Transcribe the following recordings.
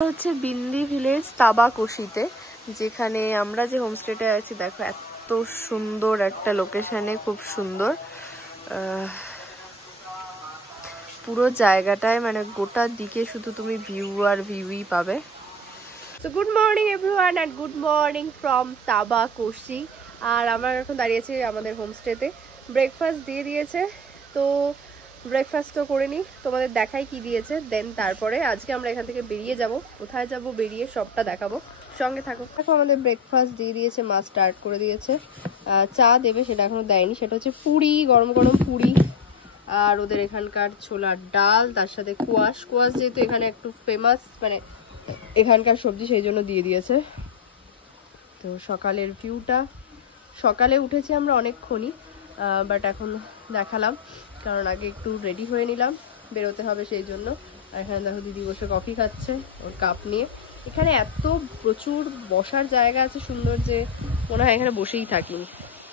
হচ্ছে বিন্দি ভিলেজ তাবাকশিতে, যেখানে আমরা যে হোমস্টেতে আছি। দেখো এত সুন্দর একটা লোকেশনে, খুব সুন্দর পুরো জায়গাটায়, মানে গোটা দিকে শুধু তুমি ভিউ আর ভিউই পাবে। তো good morning everyone and good morning from Tabakoshi. আর আমরা এখন দাঁড়িয়েছি আমাদের হোমস্টেতে। ব্রেকফাস্ট দিয়ে দিয়েছে, তো ব্রেকফাস্ট তো করে নিই, তোমাদের দেখাই কি দিয়েছে, দেন তারপরে আজকে আমরা এখান থেকে বেরিয়ে যাব। কোথায় যাব বেরিয়ে সবটা দেখাবো, সঙ্গে থাকো। দেখো আমাদের ব্রেকফাস্ট দিয়ে দিয়েছে, মা স্টার্ট করে দিয়েছে। চা দেবে, সেটা এখনো দেয়নি। সেটা হচ্ছে পুরি, গরম গরম পুরি, আর ওদের এখানকার ছোলার ডাল, তার সাথে কোয়াশ। কোয়াশ যেহেতু এখানে একটু ফেমাস, মানে এখানকার সবজি, সেই জন্য দিয়ে দিয়েছে। তো সকালের ভিউটা, সকালে উঠেছি আমরা অনেকক্ষণই, বাট এখন দেখালাম, কারণ আগে একটু রেডি হয়ে নিলাম, বেরোতে হবে সেই জন্য। আর এখানে দেখো দিদি বসে কফি খাচ্ছে ওর কাপ নিয়ে। এখানে এত প্রচুর বসার জায়গা আছে সুন্দর, যে মনে হয় এখানে বসেই থাকি।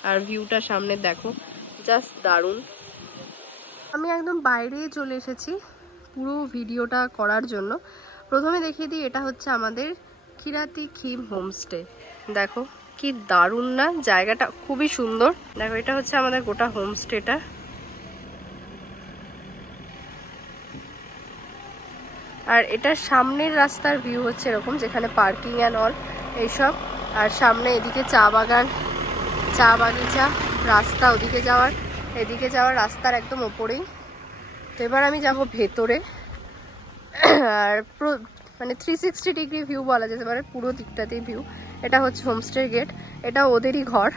আর ভিউটা সামনে দেখো, জাস্ট দারুণ। আমি একদম বাইরে চলে এসেছি পুরো ভিডিওটা করার জন্য। প্রথমে দেখিয়ে দিই, এটা হচ্ছে আমাদের খিরাতি খিম হোমস্টে। দেখো কি দারুণ না, জায়গাটা খুবই সুন্দর। দেখো এটা হচ্ছে আমাদের গোটা হোমস্টেটা। আর এটার সামনের রাস্তার ভিউ হচ্ছে এরকম, যেখানে পার্কিং অ্যান্ড অল এইসব। আর সামনে এদিকে চা বাগান, চা বাগিচা, রাস্তা ওদিকে যাওয়ার, এদিকে যাওয়ার রাস্তার একদম ওপরেই। তো এবার আমি যাব ভেতরে। আর মানে 360 ডিগ্রি ভিউ বলা যেতে পারে, পুরো দিকটাতেই ভিউ। এটা হচ্ছে হোমস্টের গেট, এটা ওদেরই ঘর।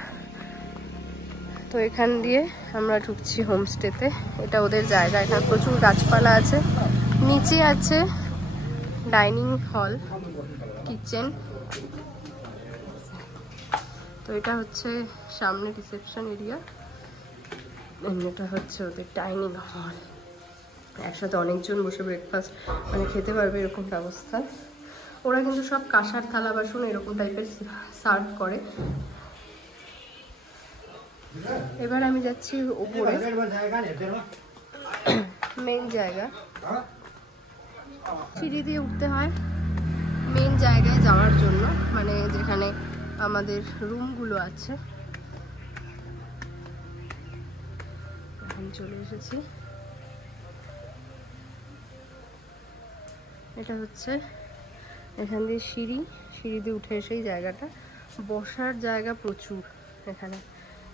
তো এখান দিয়ে আমরা ঢুকছি হোমস্টেতে। এটা ওদের জায়গা, এখানে প্রচুর গাছপালা আছে। নিচে আছে ডাইনিং হল, কিচেন। তো এটা হচ্ছে সামনে রিসেপশন এরিয়া, এটা হচ্ছে ওদের ডাইনিং হল। একসাথে অনেকজন বসে ব্রেকফাস্ট মানে খেতে পারবে, এরকম ব্যবস্থা। ওরা কিন্তু সব কাঁসার থালা বাসন এরকম টাইপের সার্ভ করে। এবার আমি যাচ্ছি উপরে, মেইন জায়গা। সিঁড়ি দিয়ে উঠতে হয় মেইন জায়গায় যাওয়ার জন্য, মানে যেখানে আমাদের রুমগুলো আছে। চলে এসেছি। এটা হচ্ছে এখান দিয়ে সিঁড়ি, সিঁড়ি দিয়ে উঠে এসেই জায়গাটা। বসার জায়গা প্রচুর এখানে,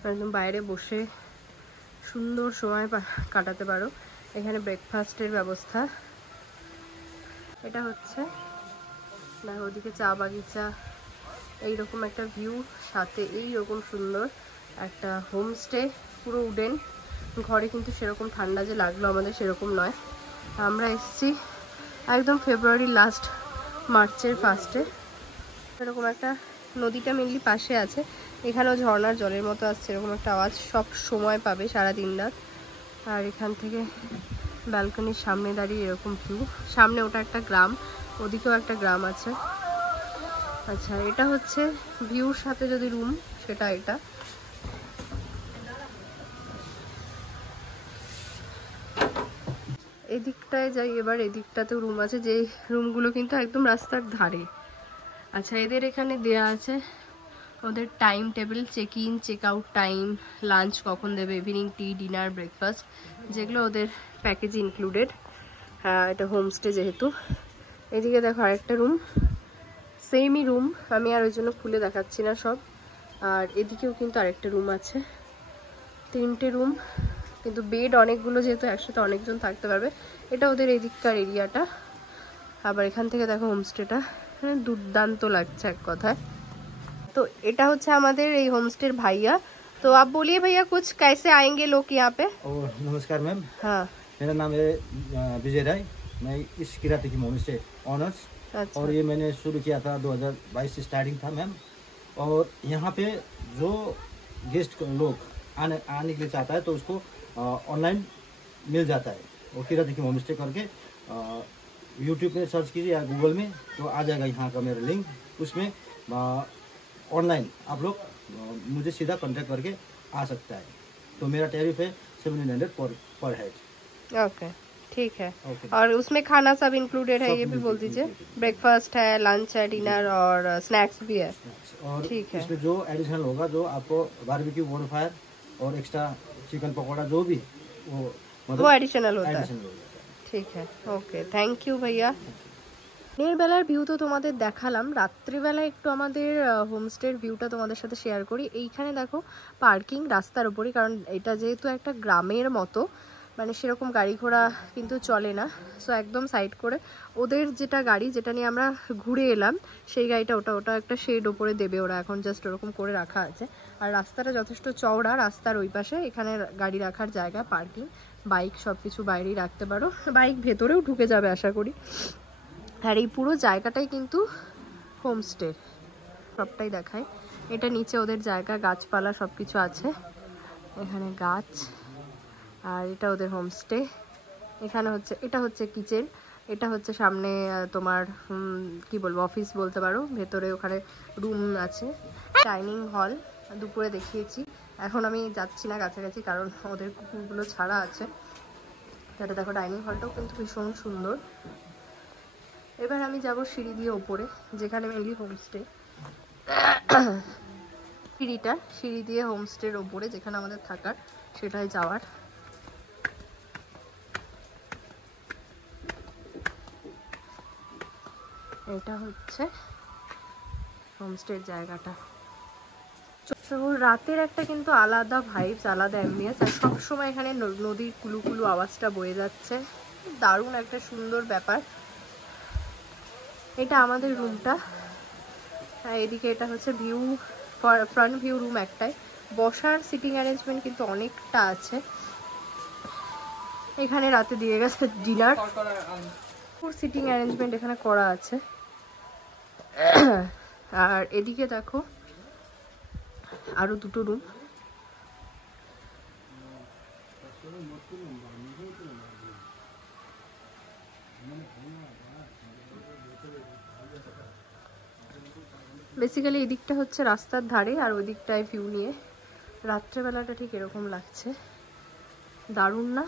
একদম বাইরে বসে সুন্দর সময় কাটাতে পারো। এখানে ব্রেকফাস্টের ব্যবস্থা। এটা হচ্ছে না, ওদিকে চা বাগিচা, এইরকম একটা ভিউ, সাথে এইরকম সুন্দর একটা হোমস্টে, পুরো উডেন। ঘরে কিন্তু সেরকম ঠান্ডা যে লাগলো আমাদের, সেরকম নয়। আমরা এসেছি একদম ফেব্রুয়ারি লাস্ট, মার্চের ফার্স্টে। এরকম একটা, নদীটা মেনলি পাশে আছে, এখানেও ঝর্ণার জলের মতো আসছে, এরকম একটা আওয়াজ সব সময় পাবে সারা দিন রাত। আর এখান থেকে ব্যালকনির সামনে দাঁড়িয়ে এরকম ভিউ। সামনে ওটা একটা গ্রাম, ওদিকেও একটা গ্রাম আছে। আচ্ছা, এটা হচ্ছে ভিউর সাথে যদি রুম, সেটা এটা। এদিকটায় যাই এবার, এদিকটাতেও রুম আছে, যে রুমগুলো কিন্তু একদম রাস্তার ধারে। আচ্ছা, এদের এখানে দেয়া আছে ওদের time table, check in check out time, lunch কখন দেবে, ইভিনিং টি, ডিনার, ব্রেকফাস্ট, যেগুলো ওদের প্যাকেজে ইনক্লুডেড। এটা হোমস্টে যেহেতু। এদিকে দেখো আরেকটা রুম, সেমই রুম, আমি আর ওই জন্য খুলে দেখাচ্ছি না সব। আর এদিকেও কিন্তু আরেকটা রুম আছে, 3টে রুম, কিন্তু বেড অনেকগুলো, যেহেতু একসাথে অনেকজন থাকতে পারবে। এটা ওদের এদিককার এরিয়াটা। আবার এখান থেকে দেখো হোমস্টেটা, দুর্দান্ত লাগছে এক কথায়। तो এটা হচ্ছে আমাদের এই হোমস্টের ভাইয়া। तो आप बोलिए भैया कुछ कैसे आएंगे लोग यहाँ पे। नमस्कार मैम। हाँ, मेरा नाम है विजय राय, मैं इस किराती की होम स्टे ऑनर्स। अच्छा। और ये मैंने शुरू किया था 2022 से स्टार्टिंग था मैम। और यहाँ पे जो गेस्ट लोग आने के लिए चाहता है तो उसको ऑनलाइन मिल जाता है। वो किराती की होम स्टे करके यूट्यूब में सर्च कीजिए या गूगल में, तो आ जाएगा यहाँ का मेरा लिंक। उसमें ऑनलाइन आप लोग मुझे सीधा कांटेक्ट करके आ सकता है। तो मेरा टैरिफ है 1700 पर हेड। ओके, ठीक है। ओके। और उसमें खाना सब इंक्लूडेड है, ये भी बोल दीजिए। ब्रेकफास्ट है, लंच है, डिनर और स्नैक्स भी है। और ठीक है। इसमें जो एडिशनल होगा, जो आपको बारबेक्यू बोनफायर और एक्स्ट्रा चिकन पकौड़ा जो भी वो एडिशनल होता है। एडिशनल हो जाता है। ঠিক আছে, ওকে, থ্যাংক ইউ ভাইয়া। দিনের বেলার ভিউ তো তোমাদের দেখালাম, রাত্রিবেলা একটু আমাদের হোমস্টের ভিউটা তোমাদের সাথে শেয়ার করি। এইখানে দেখো পার্কিং রাস্তার উপরই, কারণ এটা যেহেতু একটা গ্রামের মতো, মানে সেরকম গাড়ি ঘোড়া কিন্তু চলে না। সো একদম সাইড করে ওদের যেটা গাড়ি, যেটা নিয়ে আমরা ঘুরে এলাম, সেই গাড়িটা ওটা একটা শেড ওপরে দেবে ওরা, এখন জাস্ট ওরকম করে রাখা আছে। আর রাস্তাটা যথেষ্ট চওড়া, রাস্তার ওই পাশে এখানে গাড়ি রাখার জায়গা, পার্কিং, বাইক সব কিছু বাইরেই রাখতে পারো, বাইক ভেতরেও ঢুকে যাবে আশা করি। আর এই পুরো জায়গাটাই কিন্তু হোমস্টে, সবটাই দেখায়। এটা নিচে ওদের জায়গা, গাছপালা সব কিছু আছে, এখানে গাছ। আর এটা ওদের হোমস্টে। এখানে হচ্ছে, এটা হচ্ছে কিচেন, এটা হচ্ছে সামনে তোমার কি বলবো, অফিস বলতে পারো। ভেতরে ওখানে রুম আছে, ডাইনিং হল দুপুরে দেখিয়েছি। এখন আমি যাচ্ছি না কাছাকাছি, কারণ ওদের কুকুরগুলো ছাড়া আছে। এটা দেখো ডাইনিং হলটাও কিন্তু ভীষণ সুন্দর। এবার আমি যাব সিঁড়ি দিয়ে ওপরে, যেখানে মেনলি হোমস্টে। সিঁড়ি দিয়ে হোমস্টের ওপরে যেখানে আমাদের থাকার, সেটাই যাওয়ার। এটা হচ্ছে হোমস্টের জায়গাটা। তো রাতের একটা কিন্তু আলাদা ভাইবস, আলাদা অ্যাম্বিয়েন্স। আর সবসময় এখানে নদীর কুলুকুলু আওয়াজটা বয়ে যাচ্ছে, দারুণ একটা সুন্দর ব্যাপার। এটা আমাদের রুমটা। আর এদিকে এটা হচ্ছে ভিউ, ফ্রন্ট ভিউ রুম একটাই। বসার সিটিং অ্যারেঞ্জমেন্ট কিন্তু অনেকটা আছে। এখানে রাতে দিয়ে গেছে ডিনার, সিটিং অ্যারেঞ্জমেন্ট এখানে করা আছে। আর এদিকে দেখো আরো দুটো রুম। বেসিক্যালি এই দিকটা হচ্ছে রাস্তার ধারে, আর ওই দিকটায় ভিউ নিয়ে। রাত্রেবেলাটা ঠিক এরকম লাগছে, দারুণ না?